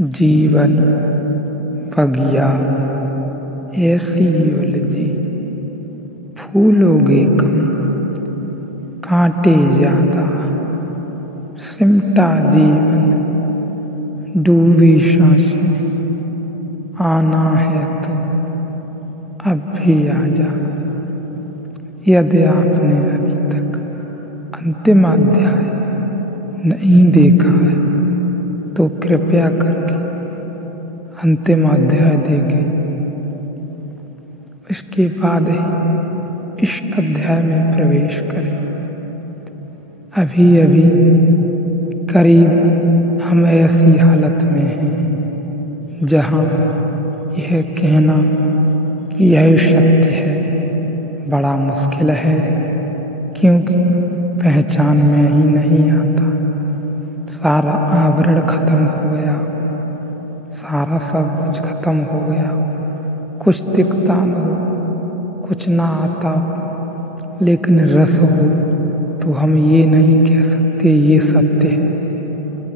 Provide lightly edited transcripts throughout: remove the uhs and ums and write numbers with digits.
जीवन बगिया ऐसी उलझी, फूलोगे कम कांटे ज्यादा, सिमटा जीवन डूबी सांसें, आना है तो अब भी आजा। यदि आपने अभी तक अंतिम अध्याय नहीं देखा है तो कृपया करके अंतिम अध्याय देखें, इसके बाद ही इस अध्याय में प्रवेश करें। अभी अभी करीब हम ऐसी हालत में हैं जहाँ यह कहना कि यह सत्य है बड़ा मुश्किल है, क्योंकि पहचान में ही नहीं आता। सारा आवरण खत्म हो गया, सारा सब कुछ खत्म हो गया, कुछ दिखता न हो, कुछ ना आता हो, लेकिन रस हो तो हम ये नहीं कह सकते ये सत्य है,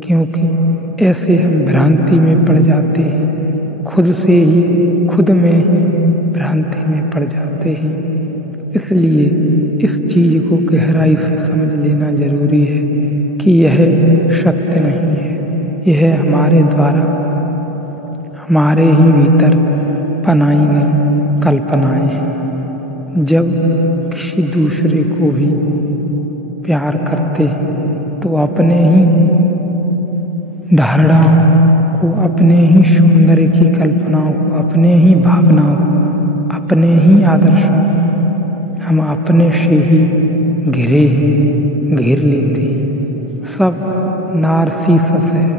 क्योंकि ऐसे हम भ्रांति में पड़ जाते हैं, खुद से ही खुद में ही भ्रांति में पड़ जाते हैं। इसलिए इस चीज़ को गहराई से समझ लेना जरूरी है कि यह सत्य नहीं है, यह हमारे द्वारा हमारे ही भीतर बनाई गई कल्पनाएं हैं। जब किसी दूसरे को भी प्यार करते हैं तो अपने ही धारणा को, अपने ही सौंदर्य की कल्पनाओं को, अपने ही भावनाओं को, अपने ही आदर्शों हम अपने से ही घेर लेते हैं। सब नार्सिसस है,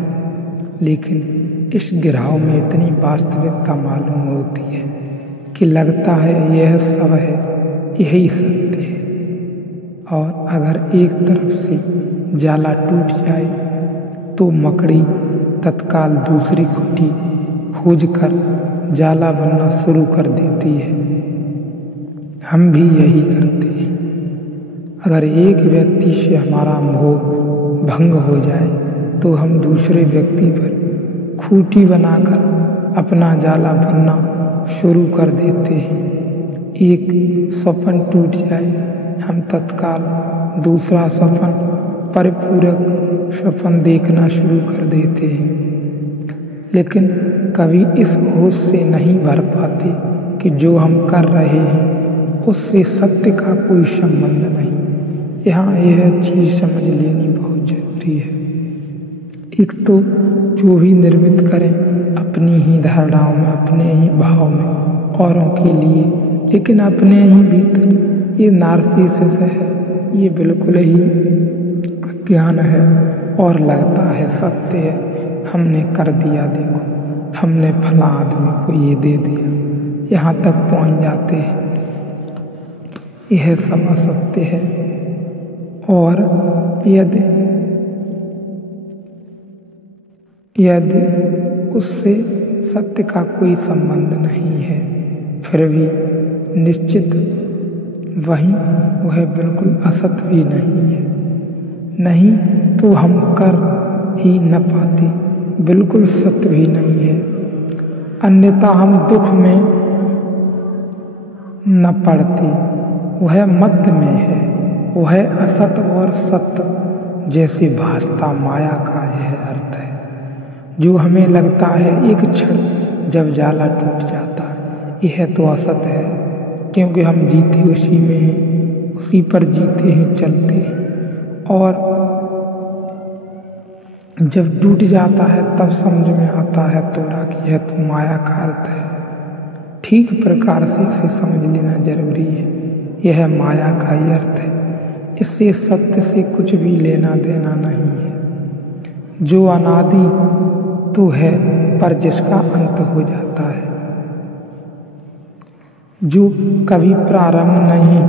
लेकिन इस गिराव में इतनी वास्तविकता मालूम होती है कि लगता है यह सब है, यही सत्य है। और अगर एक तरफ से जाला टूट जाए तो मकड़ी तत्काल दूसरी खुटी खोज कर जाला बनना शुरू कर देती है। हम भी यही करते हैं। अगर एक व्यक्ति से हमारा मोह भंग हो जाए तो हम दूसरे व्यक्ति पर खूंटी बनाकर अपना जाला बुनना शुरू कर देते हैं। एक स्वप्न टूट जाए, हम तत्काल दूसरा स्वप्न, परिपूरक स्वप्न देखना शुरू कर देते हैं। लेकिन कभी इस होश से नहीं भर पाते कि जो हम कर रहे हैं उससे सत्य का कोई संबंध नहीं। यहाँ यह चीज़ समझ लेनी बहुत जरूरी है। एक तो जो भी निर्मित करें अपनी ही धारणाओं में, अपने ही भाव में, औरों के लिए, लेकिन अपने ही भीतर ये नार्सिसस है, ये बिल्कुल ही अज्ञान है और लगता है सत्य है। हमने कर दिया, देखो हमने फला आदमी को ये दे दिया, यहाँ तक पहुँच जाते हैं। यह सब असत्य है। और यदि उससे सत्य का कोई संबंध नहीं है, फिर भी निश्चित वह बिल्कुल असत्य भी नहीं है। नहीं तो हम कर ही न पाते, बिल्कुल सत्य भी नहीं है। अन्यथा हम दुख में न पड़ते। वह मध्य में है, वह असत और सत्य जैसे भासता माया का यह अर्थ है, जो हमें लगता है एक क्षण जब जाला टूट जाता है यह तो असत है, क्योंकि हम जीते उसी में हैं, उसी पर जीते हैं, चलते हैं। और जब टूट जाता है तब समझ में आता है थोड़ा कि यह तो माया का अर्थ है। ठीक प्रकार से इसे समझ लेना जरूरी है। यह माया का ही अर्थ है, इससे सत्य से कुछ भी लेना देना नहीं है। जो अनादि तो है पर जिसका अंत हो जाता है, जो कभी प्रारंभ नहीं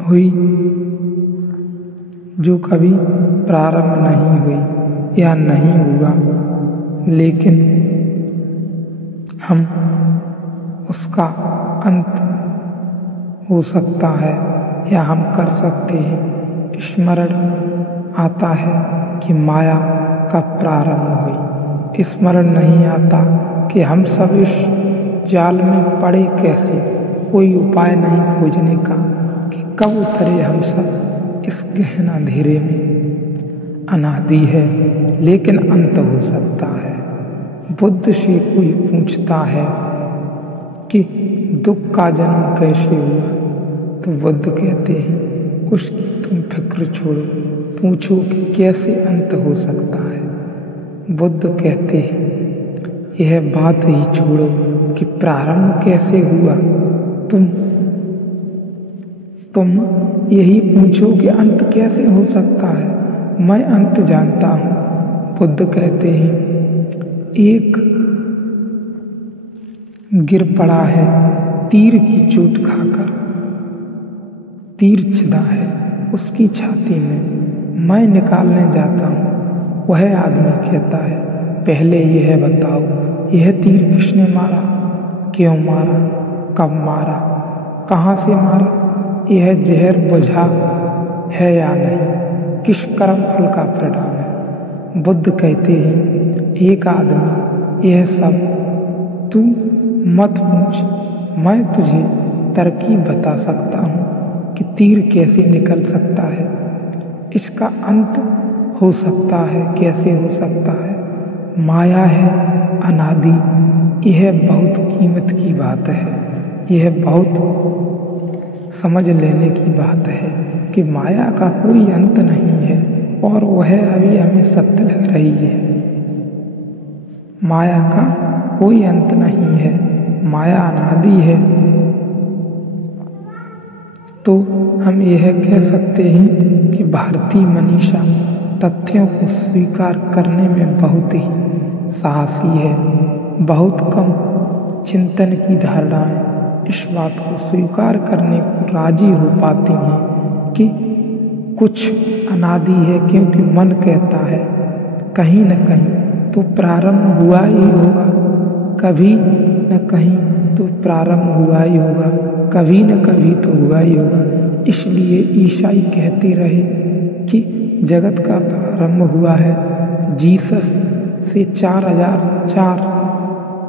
हुई, जो कभी प्रारंभ नहीं हुई या नहीं हुआ, लेकिन हम उसका अंत हो सकता है या हम कर सकते हैं। स्मरण आता है कि माया का प्रारंभ हुई, स्मरण नहीं आता कि हम सब इस जाल में पड़े कैसे। कोई उपाय नहीं खोजने का कि कब उतरे हम सब इस गहन अंधेरे में। अनादि है लेकिन अंत हो सकता है। बुद्ध से कोई पूछता है कि दुख का जन्म कैसे हुआ, तो बुद्ध कहते हैं उसकी तुम फिक्र छोड़ो, पूछो कि कैसे अंत हो सकता है। बुद्ध कहते हैं यह बात ही छोड़ो कि प्रारंभ कैसे हुआ, तुम यही पूछो कि अंत कैसे हो सकता है। मैं अंत जानता हूँ। बुद्ध कहते हैं एक गिर पड़ा है तीर की चोट खाकर, तीर छिदा है उसकी छाती में, मैं निकालने जाता हूँ। वह आदमी कहता है पहले यह बताओ यह तीर किसने मारा, क्यों मारा, कब मारा, कहाँ से मारा, यह जहर बुझा है या नहीं, किस कर्म फल का परिणाम है। बुद्ध कहते हैं एक आदमी यह सब तू मत पूछ, मैं तुझे तरकीब बता सकता हूँ कि तीर कैसे निकल सकता है, इसका अंत हो सकता है, कैसे हो सकता है। माया है अनादि, यह बहुत कीमत की बात है। यह बहुत समझ लेने की बात है कि माया का कोई अंत नहीं है और वह अभी हमें सत्य लग रही है। माया का कोई अंत नहीं है, माया अनादि है। तो हम यह कह सकते हैं कि भारतीय मनीषा तथ्यों को स्वीकार करने में बहुत ही साहसी है। बहुत कम चिंतन की धारणाएं इस बात को स्वीकार करने को राजी हो पाती हैं कि कुछ अनादि है, क्योंकि मन कहता है कहीं न कहीं तो प्रारंभ हुआ ही होगा, कभी न कहीं तो प्रारंभ हुआ ही होगा, कभी न कभी तो हुआ ही होगा। इसलिए ईसाई कहते रहे कि जगत का प्रारंभ हुआ है। जीसस से 4004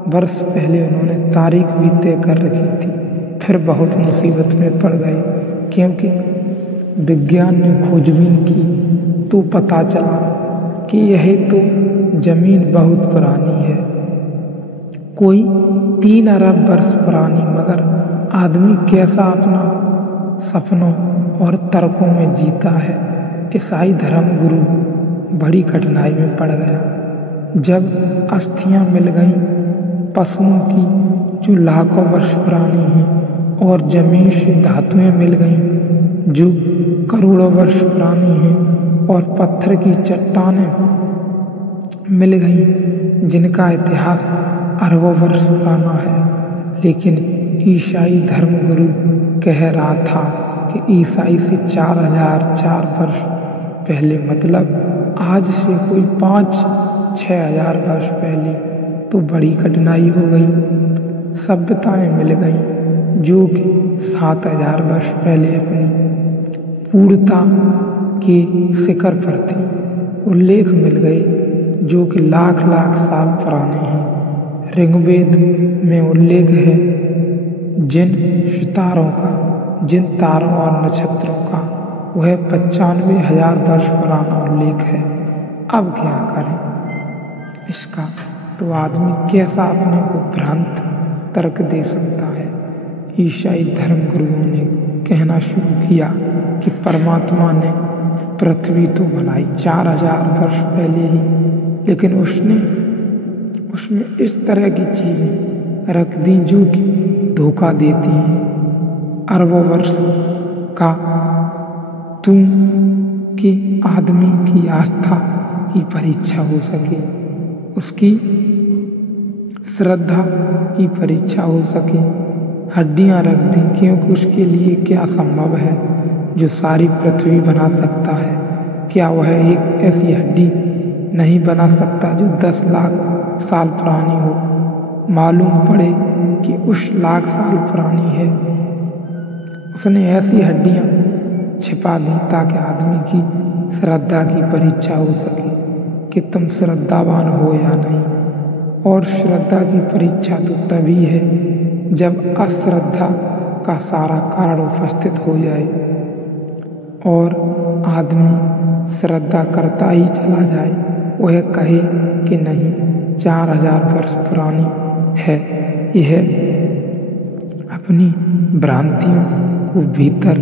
वर्ष पहले उन्होंने तारीख भी तय कर रखी थी, फिर बहुत मुसीबत में पड़ गए क्योंकि विज्ञान ने खोजबीन की तो पता चला कि यह तो जमीन बहुत पुरानी है, कोई 3 अरब वर्ष पुरानी, मगर आदमी कैसा अपना सपनों और तर्कों में जीता है। ईसाई धर्म गुरु बड़ी कठिनाई में पड़ गया जब अस्थियां मिल गईं पशुओं की जो लाखों वर्ष पुरानी हैं और जमीन से धातुएं मिल गईं जो करोड़ों वर्ष पुरानी हैं और पत्थर की चट्टानें मिल गईं जिनका इतिहास अरबों वर्ष पुराना है। लेकिन ईसाई धर्मगुरु कह रहा था कि ईसाई से 4004 वर्ष पहले, मतलब आज से कोई 5-6 हजार वर्ष पहले तो बड़ी कठिनाई हो गई। सभ्यताएं मिल गईं जो कि 7000 वर्ष पहले अपनी पूर्णता के शिखर पर थी। उल्लेख मिल गए जो कि लाख लाख साल पुराने हैं। ऋग्वेद में उल्लेख है जिन सितारों का, जिन तारों और नक्षत्रों का, वह 95,000 वर्ष पुराना उल्लेख है। अब क्या करें इसका, तो आदमी कैसा अपने को भ्रांत तर्क दे सकता है। ईसाई धर्म गुरुओं ने कहना शुरू किया कि परमात्मा ने पृथ्वी तो बनाई 4000 वर्ष पहले ही, लेकिन उसमें इस तरह की चीज़ें रख दी जो कि धोखा देती हैं। अरबों वर्ष का तुम कि आदमी की आस्था की परीक्षा हो सके, उसकी श्रद्धा की परीक्षा हो सके। हड्डियां रख दी क्योंकि उसके लिए क्या संभव है जो सारी पृथ्वी बना सकता है। क्या वह एक ऐसी हड्डी नहीं बना सकता जो 10 लाख साल पुरानी हो, मालूम पड़े कि उस लाख साल पुरानी है। उसने ऐसी हड्डियां छिपा दी ताकि आदमी की श्रद्धा की परीक्षा हो सके। कि तुम श्रद्धावान हो या नहीं। और श्रद्धा की परीक्षा तो तभी है जब अश्रद्धा का सारा कारण उपस्थित हो जाए और आदमी श्रद्धा करता ही चला जाए। वह कहे कि नहीं 4000 वर्ष पुरानी है, यह अपनी भ्रांतियों को भीतर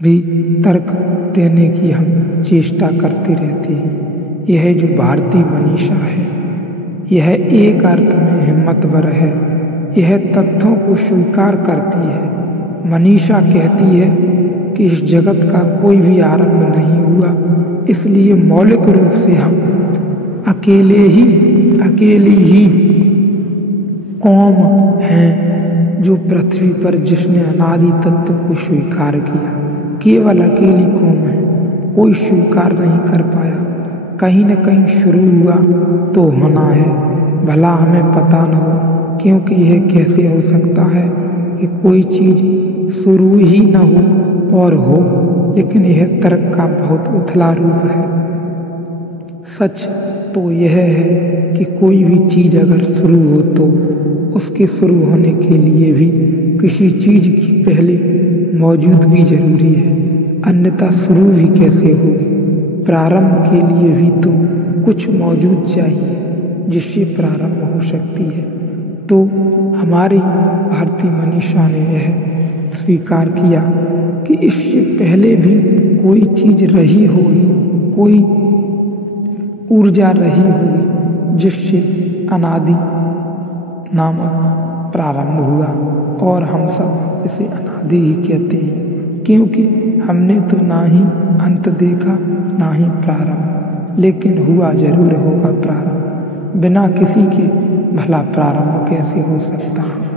भी तर्क देने की हम चेष्टा करते रहते हैं। यह जो भारतीय मनीषा है यह एक अर्थ में हिम्मतवर है। यह तथ्यों को स्वीकार करती है। मनीषा कहती है कि इस जगत का कोई भी आरंभ नहीं हुआ, इसलिए मौलिक रूप से हम अकेली ही कौम हैं जो पृथ्वी पर जिसने अनादि तत्व को स्वीकार किया। केवल अकेली कौम है, कोई स्वीकार नहीं कर पाया। कहीं न कहीं शुरू हुआ तो होना है, भला हमें पता न हो, क्योंकि यह कैसे हो सकता है कि कोई चीज़ शुरू ही न हो और हो। लेकिन यह तर्क का बहुत उथला रूप है। सच तो यह है कि कोई भी चीज़ अगर शुरू हो तो उसके शुरू होने के लिए भी किसी चीज़ की पहले मौजूदगी जरूरी है, अन्यथा शुरू भी कैसे होगी। प्रारंभ के लिए भी तो कुछ मौजूद चाहिए जिससे प्रारंभ हो सकती है। तो हमारी भारतीय मनीषा ने यह स्वीकार किया कि इससे पहले भी कोई चीज़ रही होगी, कोई ऊर्जा रही होगी जिससे अनादि नामक प्रारंभ हुआ, और हम सब इसे अनादि ही कहते हैं क्योंकि हमने तो ना ही अंत देखा ना ही प्रारंभ, लेकिन हुआ जरूर होगा प्रारंभ। बिना किसी के भला प्रारंभ कैसे हो सकता है।